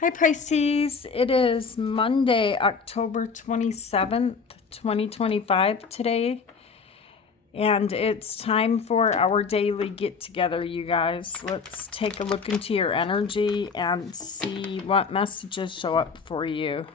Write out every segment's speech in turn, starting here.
Hi Pisces, it is Monday, October 27th, 2025 today, and it's time for our daily get together, you guys. Let's take a look into your energy and see what messages show up for you.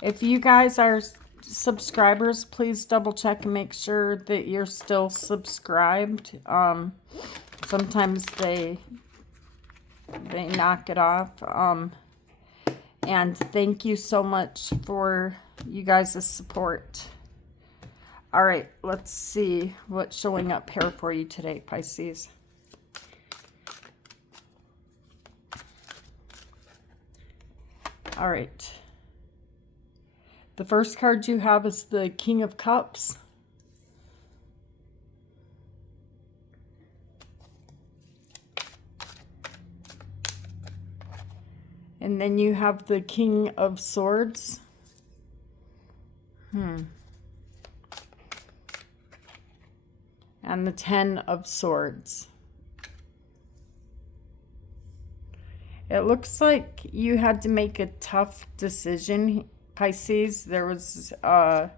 If you guys are subscribers, please double check and make sure that you're still subscribed. Sometimes they knock it off. And thank you so much for you guys' support. All right, let's see what's showing up here for you today, Pisces. All right. The first card you have is the King of Cups. And then you have the King of Swords. And the Ten of Swords. It looks like you had to make a tough decision, Pisces. There was a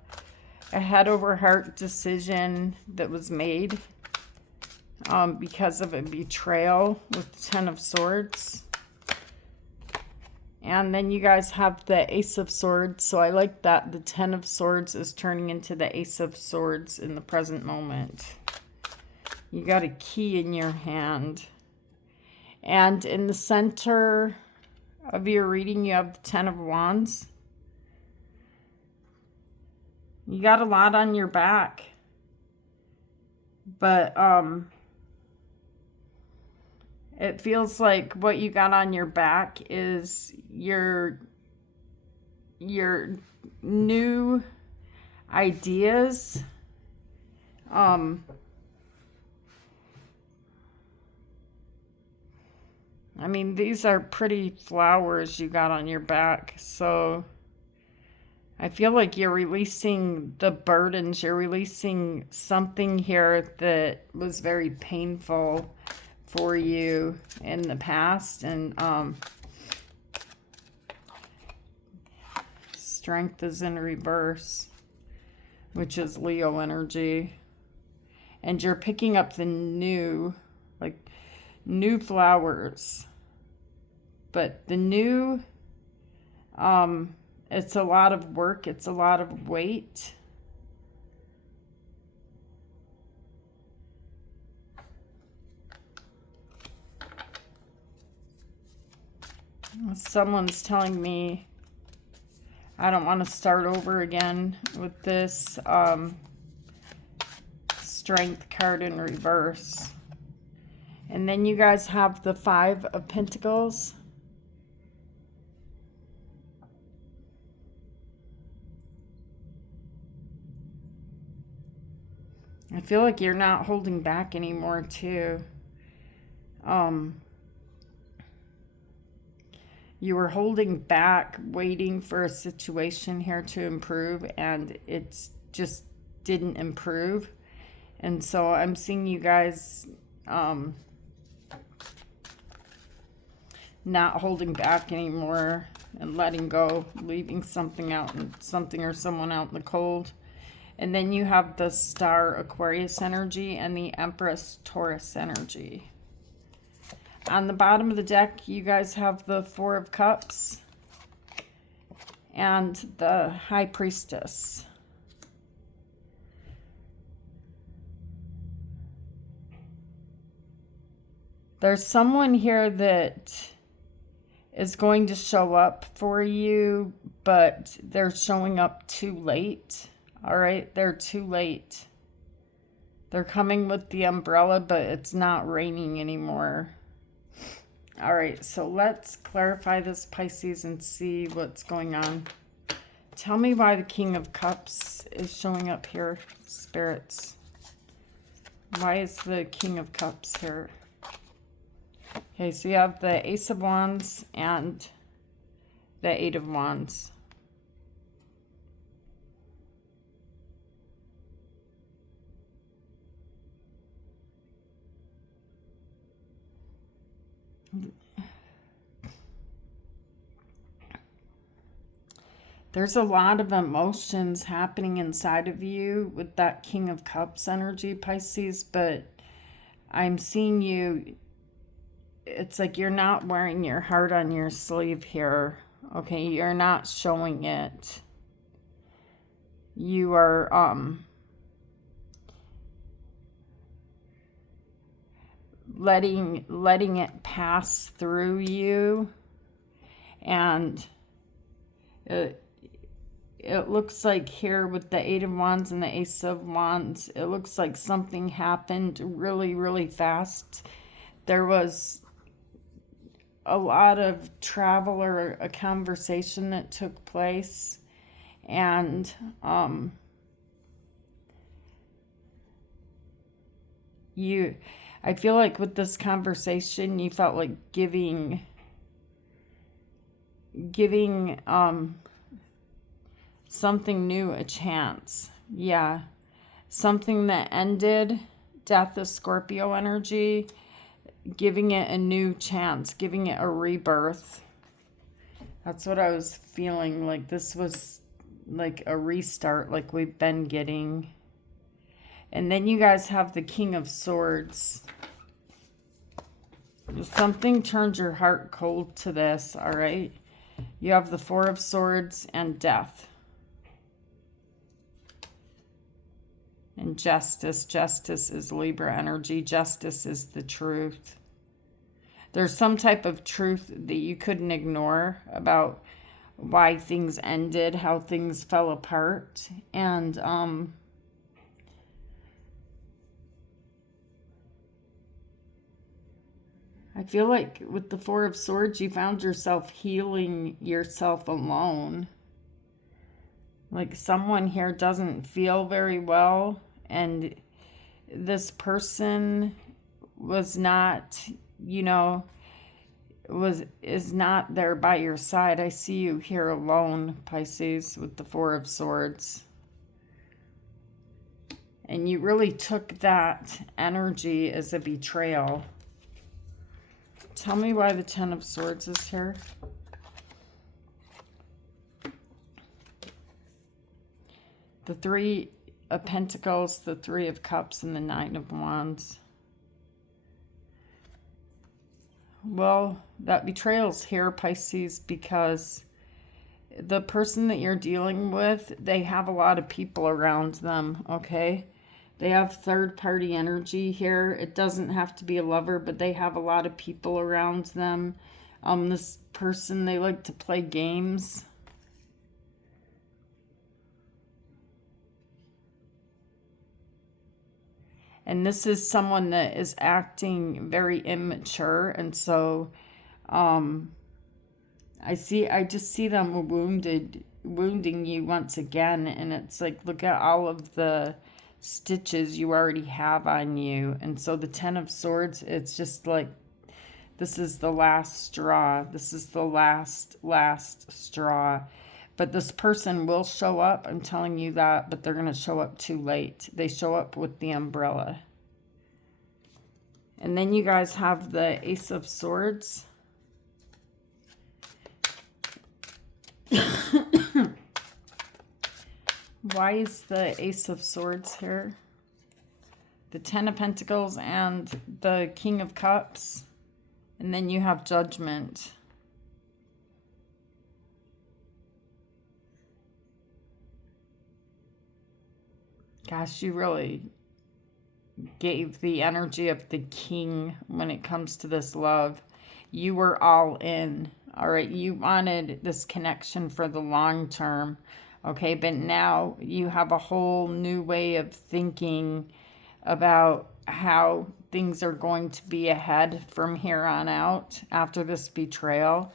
head over heart decision that was made because of a betrayal with the Ten of Swords. And then you guys have the Ace of Swords. So I like that the Ten of Swords is turning into the Ace of Swords in the present moment. You got a key in your hand. And in the center of your reading, you have the Ten of Wands. You got a lot on your back. But it feels like what you got on your back is your new ideas. I mean, these are pretty flowers you got on your back. So I feel like you're releasing the burdens. You're releasing something here that was very painful for you in the past. And Strength is in reverse, which is Leo energy. And you're picking up the new flowers. But the new, it's a lot of work. It's a lot of weight. Someone's telling me I don't want to start over again with this Strength card in reverse. And then you guys have the Five of Pentacles. I feel like you're not holding back anymore too. You were holding back, waiting for a situation here to improve, and it just didn't improve. And so I'm seeing you guys not holding back anymore and letting go, leaving something out and something or someone out in the cold. And then you have the Star Aquarius energy and the Empress Taurus energy. On the bottom of the deck, you guys have the Four of Cups and the High Priestess. There's someone here that is going to show up for you, but they're showing up too late. All right, they're too late. They're coming with the umbrella, but it's not raining anymore. All right, so let's clarify this, Pisces, and see what's going on. Tell me why the King of Cups is showing up here, spirits. Why is the King of Cups here? Okay, so you have the Ace of Wands and the Eight of Wands. There's a lot of emotions happening inside of you with that King of Cups energy, Pisces, but I'm seeing you, it's like you're not wearing your heart on your sleeve here, okay? You're not showing it. You are, letting it pass through you, and it looks like here with the Eight of Wands and the Ace of Wands, it looks like something happened really, really fast. There was a lot of travel or a conversation that took place, and I feel like with this conversation, you felt like giving something new a chance. Yeah. Something that ended, death of Scorpio energy, giving it a new chance, giving it a rebirth. That's what I was feeling, like this was like a restart, like we've been getting. And then you guys have the King of Swords. Something turned your heart cold to this, all right? You have the Four of Swords and death. And justice. Justice is Libra energy. Justice is the truth. There's some type of truth that you couldn't ignore about why things ended, how things fell apart. And I feel like with the Four of Swords, you found yourself healing yourself alone. Like someone here doesn't feel very well, and this person was not, is not there by your side. I see you here alone, Pisces, with the Four of Swords. And you really took that energy as a betrayal. Tell me why the Ten of Swords is here. The Three of Pentacles, the Three of Cups, and the Nine of Wands. Well, that betrayal's here, Pisces, because the person that you're dealing with, they have a lot of people around them, okay? They have third-party energy here. It doesn't have to be a lover, but they have a lot of people around them. This person, they like to play games. And this is someone that is acting very immature. And so I just see them wounding you once again. And it's like, look at all of the stitches you already have on you. And so the Ten of Swords, it's just like, this is the last straw. This is the last straw. But this person will show up, I'm telling you that, but they're going to show up too late. They show up with the umbrella. And then you guys have the Ace of Swords. Why is the Ace of Swords here? The Ten of Pentacles and the King of Cups. And then you have Judgment. Gosh, you really gave the energy of the king when it comes to this love. You were all in, all right? You wanted this connection for the long term, okay? But now you have a whole new way of thinking about how things are going to be ahead from here on out after this betrayal.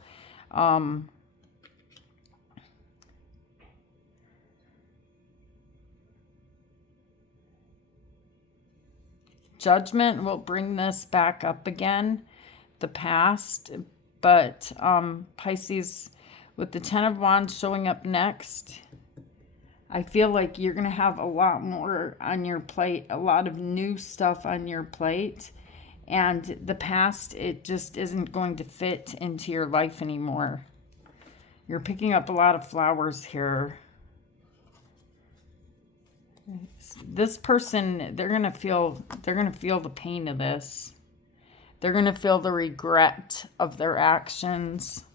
Judgment will bring this back up again, the past. But Pisces, with the Ten of Wands showing up next, I feel like you're going to have a lot more on your plate, a lot of new stuff on your plate. And the past, it just isn't going to fit into your life anymore. You're picking up a lot of flowers here. This person, they're going to feel the pain of this. They're going to feel the regret of their actions.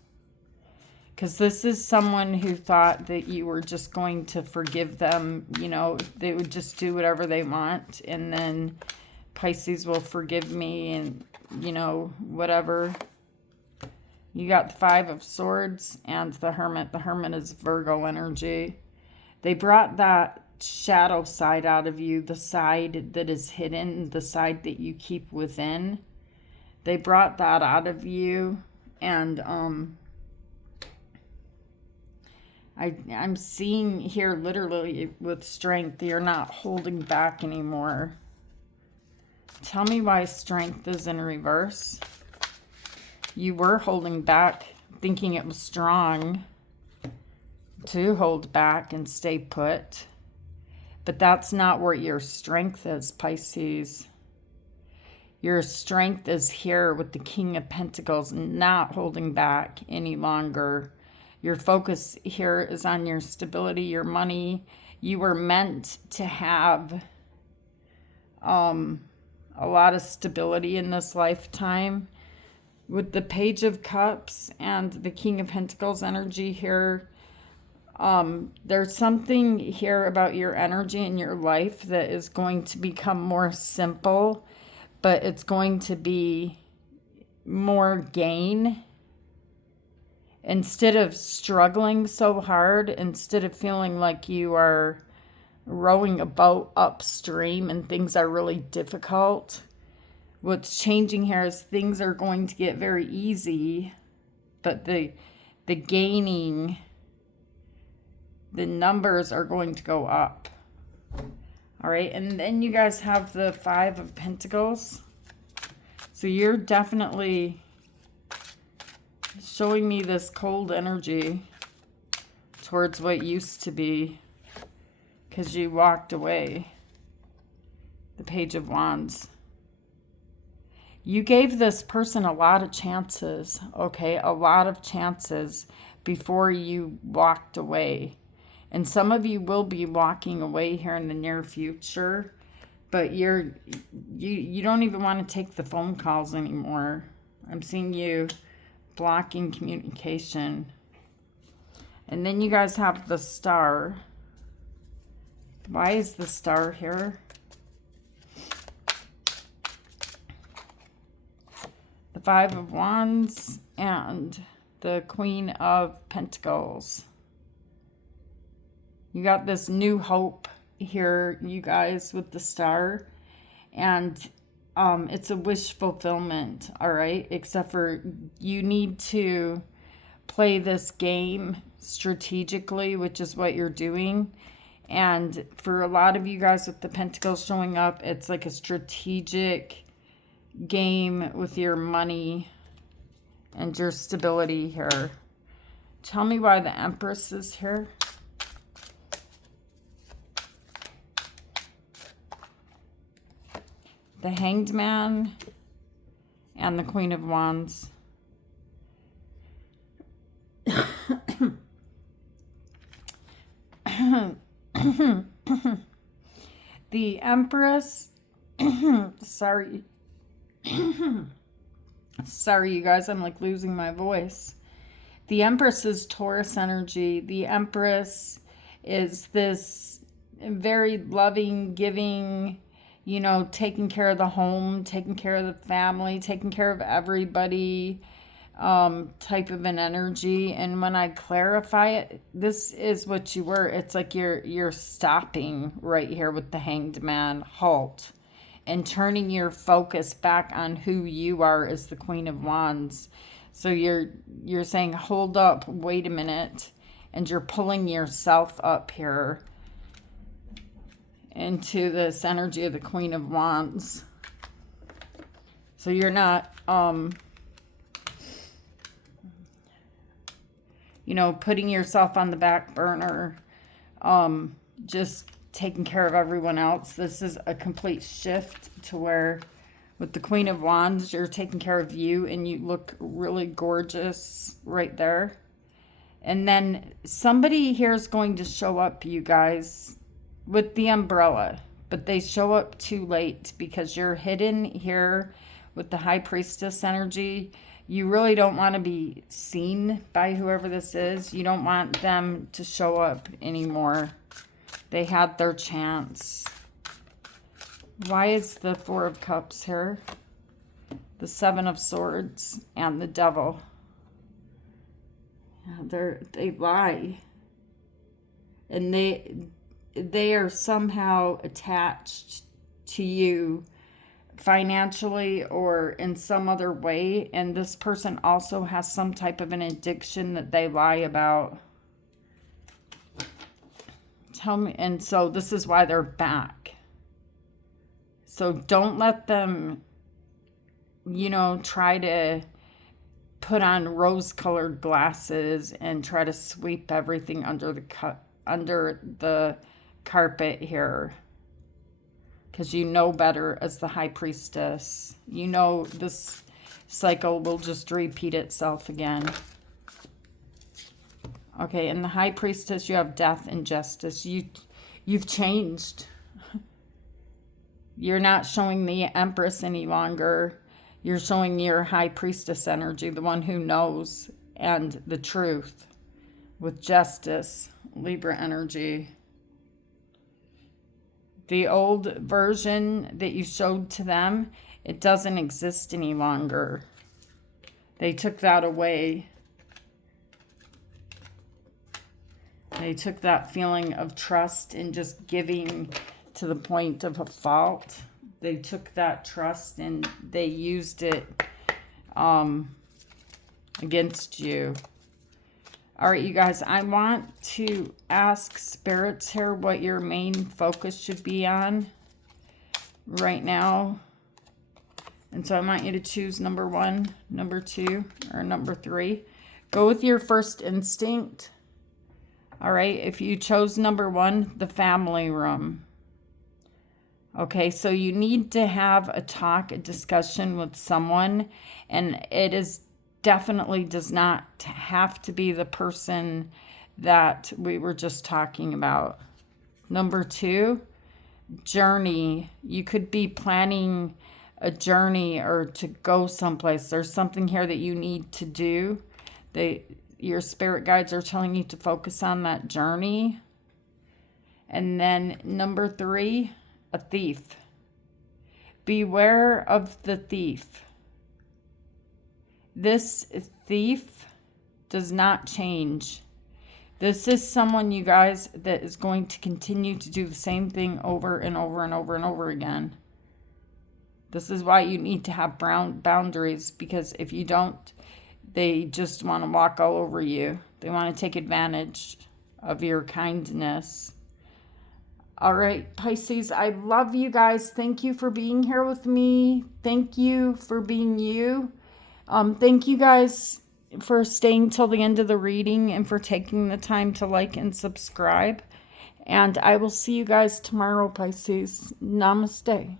Because this is someone who thought that you were just going to forgive them. You know, they would just do whatever they want. And then Pisces will forgive me and, you know, whatever. You got the Five of Swords and the Hermit. The Hermit is Virgo energy. They brought that shadow side out of you, the side that is hidden, the side that you keep within. They brought that out of you, and I'm seeing here literally with strength, you're not holding back anymore. Tell me why strength is in reverse. You were holding back, thinking it was strong to hold back and stay put. But that's not where your strength is, Pisces. Your strength is here with the King of Pentacles, not holding back any longer. Your focus here is on your stability, your money. You were meant to have a lot of stability in this lifetime. With the Page of Cups and the King of Pentacles energy here, there's something here about your energy in your life that is going to become more simple, but it's going to be more gain. Instead of struggling so hard, instead of feeling like you are rowing a boat upstream and things are really difficult, what's changing here is things are going to get very easy, but the gaining, the numbers are going to go up. All right, and then you guys have the Five of Pentacles. So you're definitely showing me this cold energy towards what used to be because you walked away. The Page of Wands. You gave this person a lot of chances, okay? A lot of chances before you walked away. And some of you will be walking away here in the near future, but you don't even want to take the phone calls anymore. I'm seeing you blocking communication. And then you guys have the Star. Why is the Star here? The Five of Wands and the Queen of Pentacles. You got this new hope here, you guys, with the Star. And it's a wish fulfillment, all right? Except for you need to play this game strategically, which is what you're doing. And for a lot of you guys with the Pentacles showing up, it's like a strategic game with your money and your stability here. Tell me why the Empress is here. The Hanged Man and the Queen of Wands. The Empress, sorry, sorry you guys, I'm like losing my voice. The Empress is Taurus energy. The Empress is this very loving, giving, you know, taking care of the home, taking care of the family, taking care of everybody, type of an energy. And when I clarify it, this is what you were. It's like you're stopping right here with the Hanged Man, halt, and turning your focus back on who you are as the Queen of Wands. So you're saying, hold up, wait a minute, and you're pulling yourself up here into this energy of the Queen of Wands. So you're not, you know, putting yourself on the back burner, just taking care of everyone else. This is a complete shift to where With the Queen of Wands, you're taking care of you and you look really gorgeous right there. And then somebody here is going to show up, you guys, with the umbrella. But they show up too late because you're hidden here with the High Priestess energy. You really don't want to be seen by whoever this is. You don't want them to show up anymore. They had their chance. Why is the Four of Cups here? The Seven of Swords and the Devil. They lie. And they are somehow attached to you financially or in some other way. And this person also has some type of an addiction that they lie about. Tell me. And so this is why they're back. So don't let them, you know, try to put on rose-colored glasses and try to sweep everything under the carpet here. Because you know better as the High Priestess. You know this cycle will just repeat itself again. Okay, in the High Priestess, you have death and justice. You've changed. You're not showing the Empress any longer. You're showing your High Priestess energy, the one who knows, and the truth. With justice, Libra energy. The old version that you showed to them, it doesn't exist any longer. They took that away. They took that feeling of trust and just giving to the point of a fault. They took that trust and they used it against you. All right, you guys, I want to ask spirits here what your main focus should be on right now. And so I want you to choose number 1, number 2, or number 3. Go with your first instinct. All right, if you chose number 1, the family room. Okay, so you need to have a talk, a discussion with someone, and it is definitely does not have to be the person that we were just talking about. Number 2, journey. You could be planning a journey or to go someplace. There's something here that you need to do. Your spirit guides are telling you to focus on that journey. And then number 3, a thief. Beware of the thief. This thief does not change. This is someone, you guys, that is going to continue to do the same thing over and over and over and over again. This is why you need to have boundaries, because if you don't, they just want to walk all over you. They want to take advantage of your kindness. All right, Pisces, I love you guys. Thank you for being here with me. Thank you for being you. Thank you guys for staying till the end of the reading and for taking the time to like and subscribe. And I will see you guys tomorrow, Pisces. Namaste.